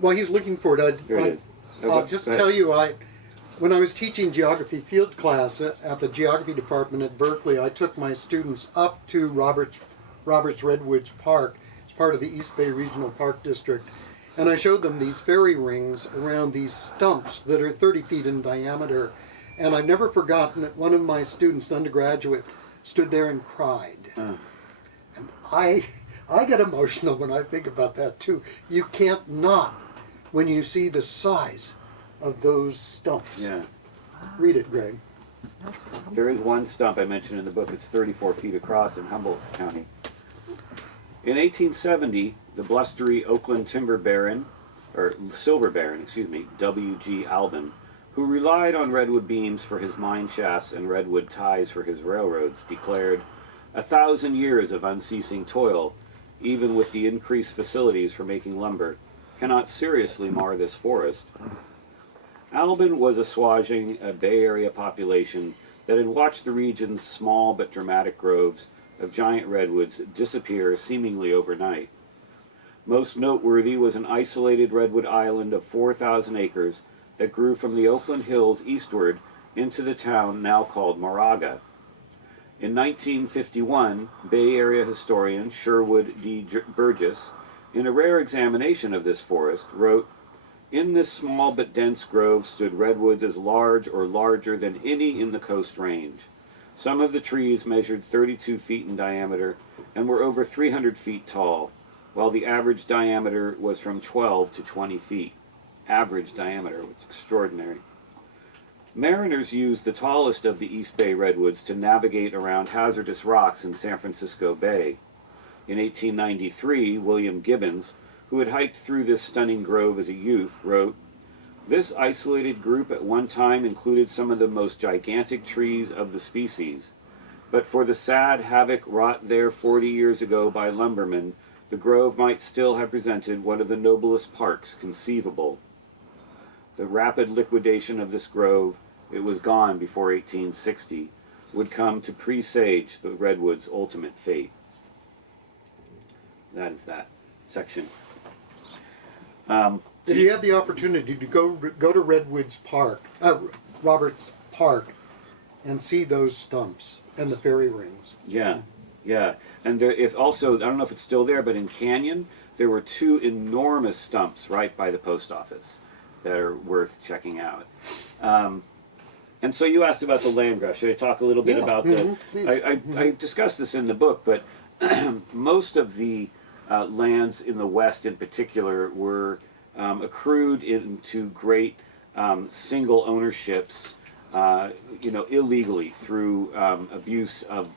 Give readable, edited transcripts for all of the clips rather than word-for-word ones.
while he's looking for it, I'll just tell you, when I was teaching geography field class at the geography department at Berkeley, I took my students up to Roberts Redwoods Park. It's part of the East Bay Regional Park District. And I showed them these fairy rings around these stumps that are 30 feet in diameter. And I've never forgotten that one of my students, an undergraduate, stood there and cried. And I get emotional when I think about that too. You can't not when you see the size of those stumps. Yeah. Read it, Greg. There is one stump I mentioned in the book. It's 34 feet across in Humboldt County. In 1870, the blustery Oakland timber baron, or silver baron, excuse me, W.G. Albin, who relied on redwood beams for his mine shafts and redwood ties for his railroads, declared, "1,000 years of unceasing toil, even with the increased facilities for making lumber, cannot seriously mar this forest." Albin was assuaging a Bay Area population that had watched the region's small but dramatic groves of giant redwoods disappear seemingly overnight. Most noteworthy was an isolated redwood island of 4,000 acres that grew from the Oakland Hills eastward into the town now called Moraga. In 1951, Bay Area historian Sherwood D. Burgess, in a rare examination of this forest, wrote, "In this small but dense grove stood redwoods as large or larger than any in the Coast Range. Some of the trees measured 32 feet in diameter and were over 300 feet tall, while the average diameter was from 12 to 20 feet. Average diameter was extraordinary. Mariners used the tallest of the East Bay redwoods to navigate around hazardous rocks in San Francisco Bay. In 1893, William Gibbons, who had hiked through this stunning grove as a youth, wrote, "This isolated group at one time included some of the most gigantic trees of the species, but for the sad havoc wrought there 40 years ago by lumbermen, the grove might still have presented one of the noblest parks conceivable. The rapid liquidation of this grove, it was gone before 1860, would come to presage the redwood's ultimate fate." That is that section. If you have the opportunity to go to Redwoods Park, Roberts Park, and see those stumps and the fairy rings. Yeah, yeah. And there, if also, I don't know if it's still there, but in Canyon, there were 2 enormous stumps right by the post office that are worth checking out. And so you asked about the land graph. Should I talk a little bit about the... I discussed this in the book, but most of the lands in the West in particular were accrued into great single ownerships, illegally through abuse of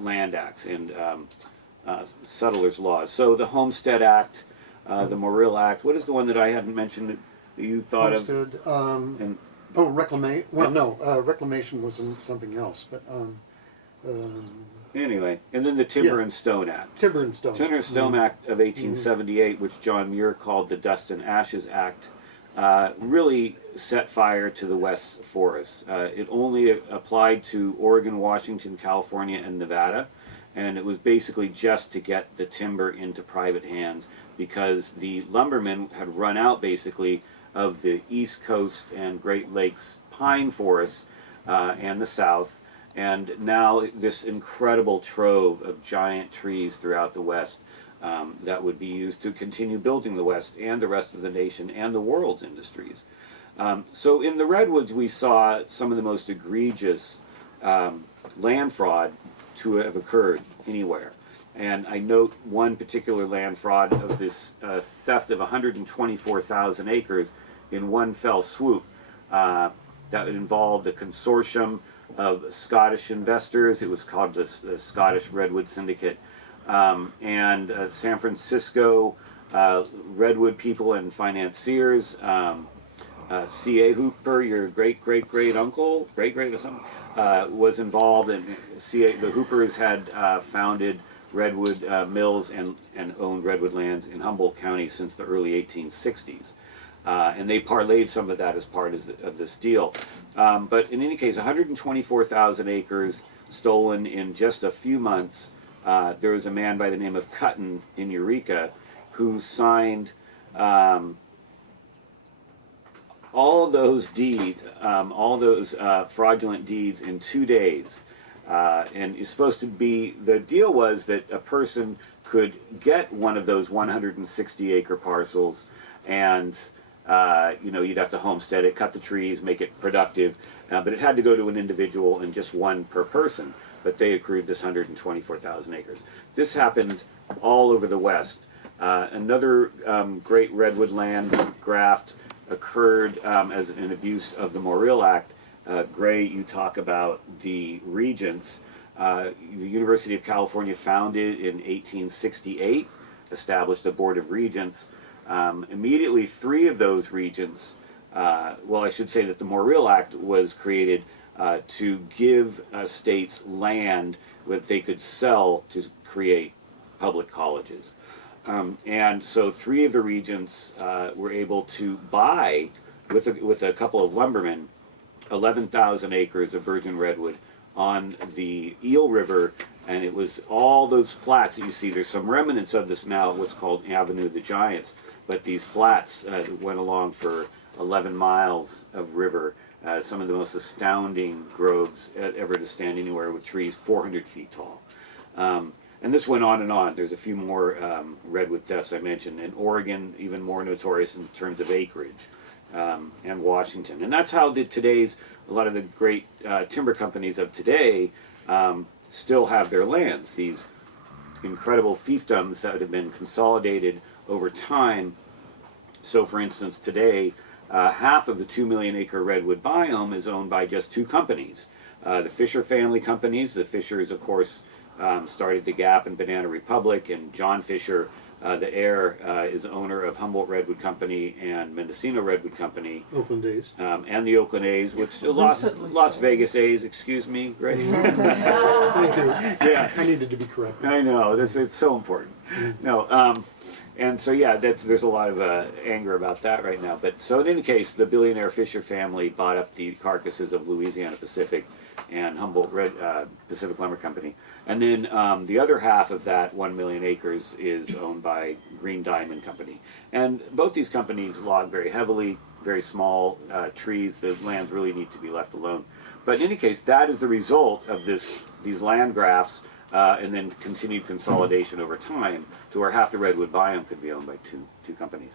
land acts and settlers' laws. So the Homestead Act, the Morrill Act. What is the one that I hadn't mentioned that you thought Homestead, of? Reclamation. Well, no, reclamation was in something else, but anyway, and then the Timber and Stone Act. Timber and Stone. Timber and Stone Act of 1878, which John Muir called the Dust and Ashes Act, really set fire to the West's forests. It only applied to Oregon, Washington, California, and Nevada, and it was basically just to get the timber into private hands because the lumbermen had run out basically of the East Coast and Great Lakes pine forests and the South, and now this incredible trove of giant trees throughout the West that would be used to continue building the West and the rest of the nation and the world's industries. So in the Redwoods we saw some of the most egregious land fraud to have occurred anywhere. And I note one particular land fraud of this theft of 124,000 acres in one fell swoop that involved a consortium of Scottish investors. It was called the Scottish Redwood Syndicate, and San Francisco Redwood people and financiers. C.A. Hooper, your great-great-great-uncle, great-great or something, was involved, and the Hoopers had founded redwood mills and owned redwood lands in Humboldt County since the early 1860s. And they parlayed some of that as part of this deal. But in any case, 124,000 acres stolen in just a few months. There was a man by the name of Cutton in Eureka who signed all those deeds, all those fraudulent deeds in 2 days. And it's supposed to be, the deal was that a person could get one of those 160-acre parcels, and you'd have to homestead it, cut the trees, make it productive, but it had to go to an individual and just one per person. But they accrued this 124,000 acres. This happened all over the West. Another great redwood land graft occurred as an abuse of the Morrill Act. Gray, you talk about the regents. The University of California, founded in 1868, established a board of regents. Immediately, 3 of those regents, well, I should say that the Morrill Act was created to give states land that they could sell to create public colleges. And so 3 of the regents were able to buy, with a couple of lumbermen, 11,000 acres of virgin redwood on the Eel River, and it was all those flats that you see. There's some remnants of this now, what's called Avenue of the Giants, but these flats went along for 11 miles of river. Some of the most astounding groves ever to stand anywhere, with trees 400 feet tall. And this went on and on. There's a few more redwood thefts I mentioned. In Oregon, even more notorious in terms of acreage, and Washington. And that's how a lot of the great timber companies of today still have their lands. These incredible fiefdoms that have been consolidated over time. So for instance, today, half of the 2-million-acre redwood biome is owned by just 2 companies. The Fisher family companies. The Fishers, of course, started the Gap and Banana Republic, and John Fisher, the heir, is owner of Humboldt Redwood Company and Mendocino Redwood Company. Oakland A's. And the Oakland A's, which Las Vegas A's, excuse me, Greg. Thank you. Yeah. I needed to be correct. I know, it's so important. No, and so yeah, there's a lot of anger about that right now. But so in any case, the billionaire Fisher family bought up the carcasses of Louisiana Pacific and Humboldt Pacific Lumber Company. And then the other half of that 1 million acres is owned by Green Diamond Company. And both these companies log very heavily, very small trees. The lands really need to be left alone. But in any case, that is the result of these land grafts, and then continued consolidation over time to where half the redwood biome could be owned by two companies.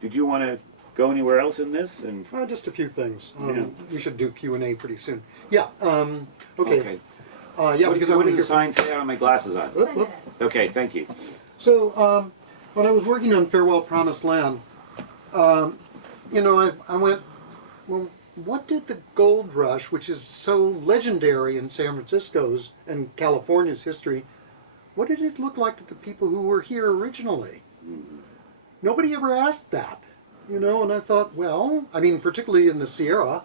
Did you want to go anywhere else in this? And Just a few things. Yeah. We should do Q&A pretty soon. Yeah. Okay. okay. Yeah, because I what want to does hear. the sign say? I have my glasses on. Whoop, whoop. Okay, thank you. So when I was working on Farewell Promised Land, I went, well, what did the gold rush, which is so legendary in San Francisco's and California's history, what did it look like to the people who were here originally? Mm-hmm. Nobody ever asked that, and I thought, well, I mean, particularly in the Sierra,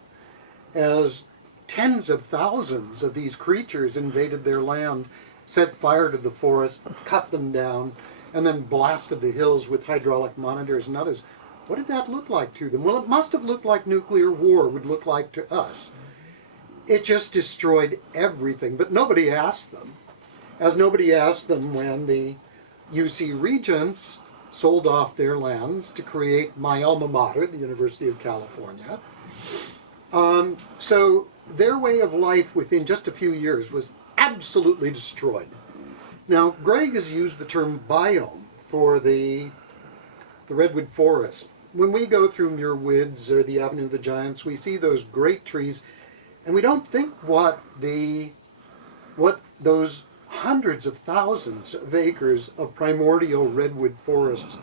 as tens of thousands of these creatures invaded their land, set fire to the forest, cut them down, and then blasted the hills with hydraulic monitors and others. What did that look like to them? Well, it must have looked like nuclear war would look like to us. It just destroyed everything, but nobody asked them. As nobody asked them when the UC Regents sold off their lands to create my alma mater, the University of California. So their way of life within just a few years was absolutely destroyed. Now, Greg has used the term biome for the redwood forest. When we go through Muir Woods or the Avenue of the Giants, we see those great trees, and we don't think what those hundreds of thousands of acres of primordial redwood forests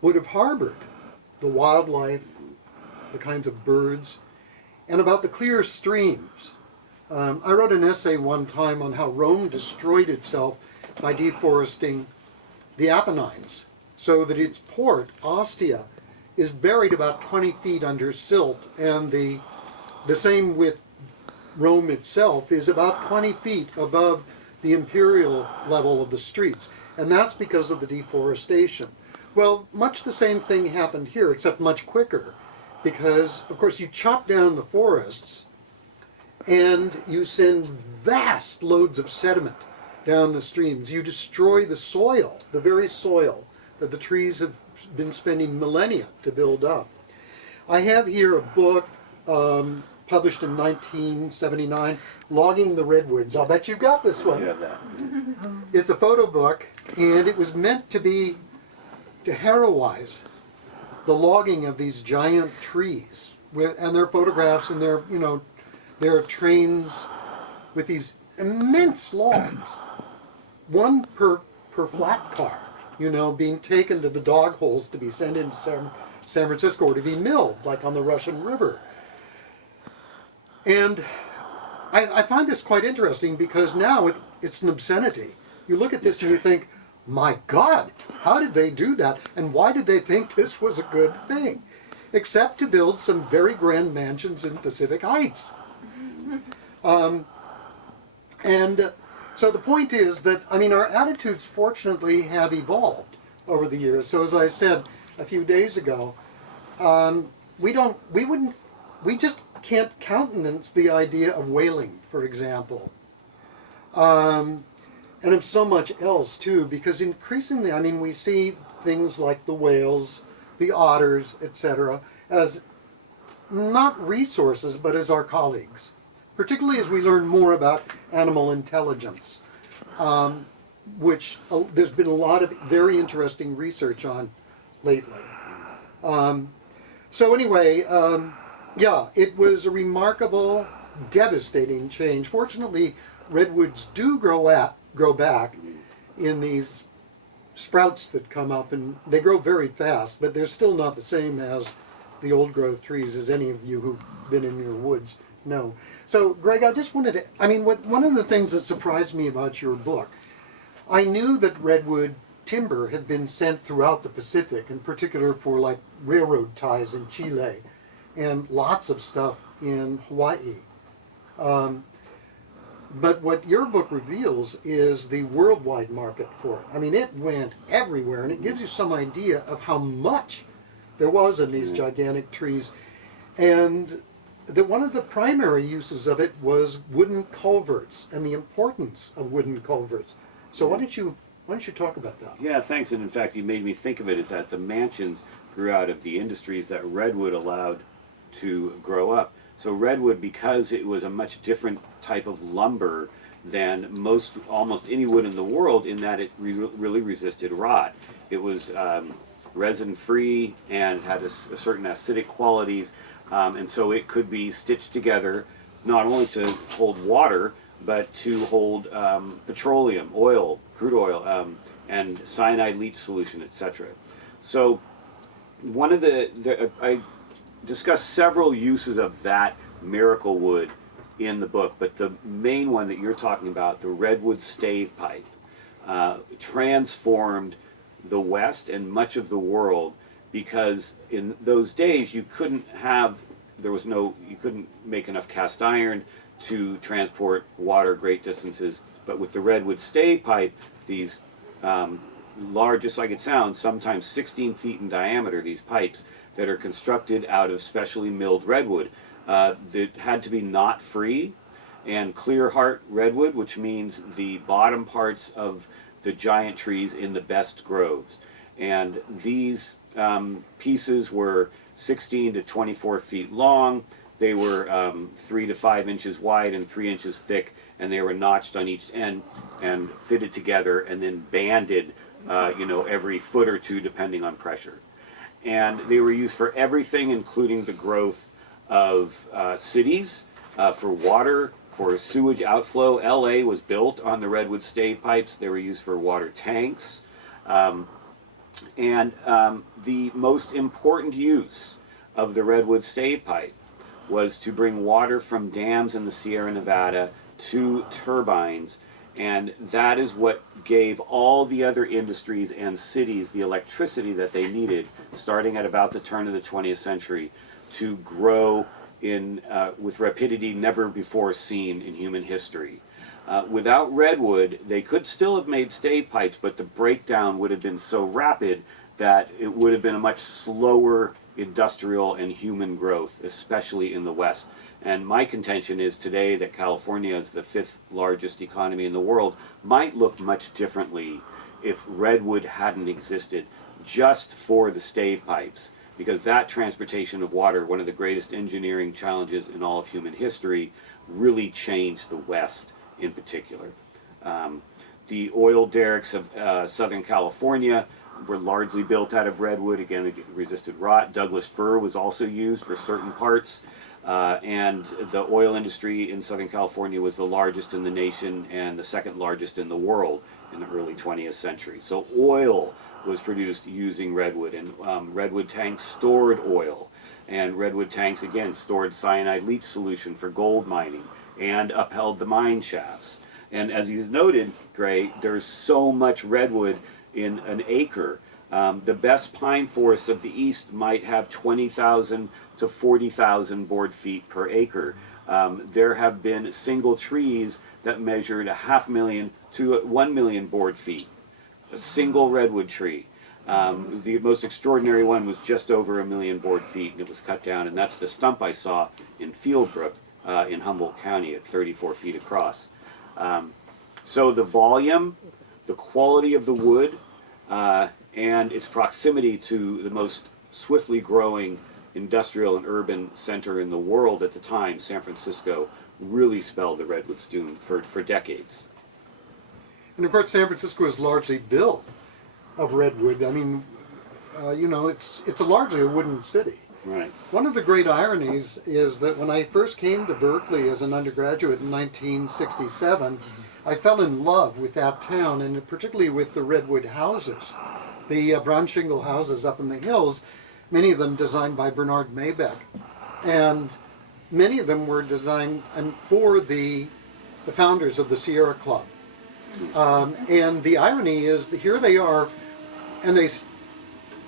would have harbored. The wildlife, the kinds of birds, and about the clear streams. I wrote an essay one time on how Rome destroyed itself by deforesting the Apennines, so that its port, Ostia, is buried about 20 feet under silt, and the same with Rome itself is about 20 feet above the imperial level of the streets, and that's because of the deforestation. Well, much the same thing happened here, except much quicker, because, of course, you chop down the forests, and you send vast loads of sediment down the streams. You destroy the soil, the very soil that the trees have been spending millennia to build up. I have here a book published in 1979, Logging the Redwoods. I'll bet you've got this one. You have that. It's a photo book, and it was meant to heroize the logging of these giant trees, and their photographs, and there are trains with these immense logs, one per flat car, being taken to the dog holes to be sent into San Francisco or to be milled, like on the Russian River. And I find this quite interesting because now it's an obscenity. You look at this and you think, my God, how did they do that? And why did they think this was a good thing? Except to build some very grand mansions in Pacific Heights. So the point is that, our attitudes fortunately have evolved over the years. So as I said a few days ago, we just can't countenance the idea of whaling, for example. And of so much else too, because increasingly, we see things like the whales, the otters, etc., as not resources, but as our colleagues, particularly as we learn more about animal intelligence, which there's been a lot of very interesting research on lately. So anyway, it was a remarkable, devastating change. Fortunately, redwoods do grow back in these sprouts that come up, and they grow very fast, but they're still not the same as the old growth trees, as any of you who've been in your woods know. So Greg, I just wanted to, one of the things that surprised me about your book, I knew that redwood timber had been sent throughout the Pacific, in particular for like railroad ties in Chile, and lots of stuff in Hawaii. But what your book reveals is the worldwide market for it. It went everywhere, and it gives you some idea of how much there was in these gigantic trees. And that one of the primary uses of it was wooden culverts, and the importance of wooden culverts. So why don't you talk about that? Yeah, thanks. And in fact, you made me think of it as that the mansions grew out of the industries that redwood allowed to grow up. So redwood, because it was a much different type of lumber than almost any wood in the world, in that it really resisted rot. It was resin-free and had a certain acidic qualities, and so it could be stitched together not only to hold water, but to hold petroleum, oil, crude oil, and cyanide leach solution, etc. So one of I discussed several uses of that miracle wood in the book, but the main one that you're talking about, the redwood stave pipe, transformed the West and much of the world, because in those days you couldn't make enough cast iron to transport water great distances, but with the redwood stave pipe, these large, just like it sounds, sometimes 16 feet in diameter, these pipes that are constructed out of specially milled redwood that had to be knot free, and clear heart redwood, which means the bottom parts of the giant trees in the best groves. And these pieces were 16 to 24 feet long. They were 3 to 5 inches wide and 3 inches thick, and they were notched on each end and fitted together and then banded, every foot or two depending on pressure. And they were used for everything, including the growth of cities, for water, for sewage outflow. LA was built on the redwood stave pipes. They were used for water tanks. And the most important use of the redwood stave pipe was to bring water from dams in the Sierra Nevada to turbines, and that is what gave all the other industries and cities the electricity that they needed, starting at about the turn of the 20th century, to grow with rapidity never before seen in human history. Without redwood, they could still have made stave pipes, but the breakdown would have been so rapid that it would have been a much slower industrial and human growth, especially in the West. And my contention is today that California, as the 5th largest economy in the world, might look much differently if redwood hadn't existed, just for the stave pipes. because that transportation of water, one of the greatest engineering challenges in all of human history, really changed the West in particular. The oil derricks of Southern California were largely built out of redwood. Again, it resisted rot. Douglas fir was also used for certain parts. And the oil industry in Southern California was the largest in the nation and the second largest in the world in the early 20th century. So oil was produced using redwood, and redwood tanks stored oil. And redwood tanks, again, stored cyanide leach solution for gold mining and upheld the mine shafts. And as you noted, Gray, there's so much redwood in an acre. The best pine forests of the East might have 20,000 to 40,000 board feet per acre. There have been single trees that measured 500,000 to 1 million board feet. A single redwood tree. The most extraordinary one was just over 1 million board feet, and it was cut down, and that's the stump I saw in Fieldbrook in Humboldt County at 34 feet across. So the volume, the quality of the wood, and its proximity to the most swiftly growing industrial and urban center in the world at the time, San Francisco, really spelled the redwood's doom for decades. And of course, San Francisco is largely built of redwood. I mean, you know, it's largely a wooden city. Right. One of the great ironies is that when I first came to Berkeley as an undergraduate in 1967, I fell in love with that town, and particularly with the redwood houses, the brown shingle houses up in the hills, many of them designed by Bernard Maybeck. And many of them were designed for the founders of the Sierra Club. And the irony is that here they are, and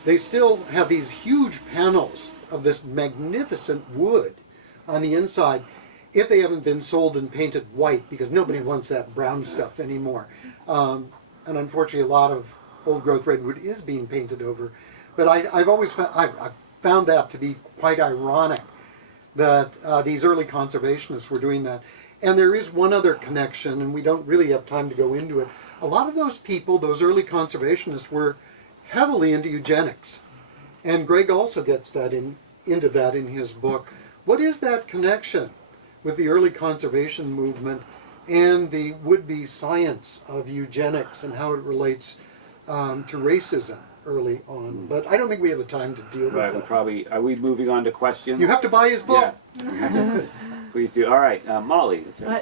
they still have these huge panels of this magnificent wood on the inside, if they haven't been sold and painted white, because nobody wants that brown stuff anymore. And unfortunately, a lot of old-growth redwood is being painted over. But I've always I've found that to be quite ironic, that these early conservationists were doing that. And there is one other connection, and we don't really have time to go into it. A lot of those people, those early conservationists, were heavily into eugenics. And Greg also gets that into that in his book. What is that connection with the early conservation movement and the would-be science of eugenics and how it relates to racism early on? But I don't think we have the time to deal with that. Are we moving on to questions? You have to buy his book. Yeah. Please do. All right, Molly. I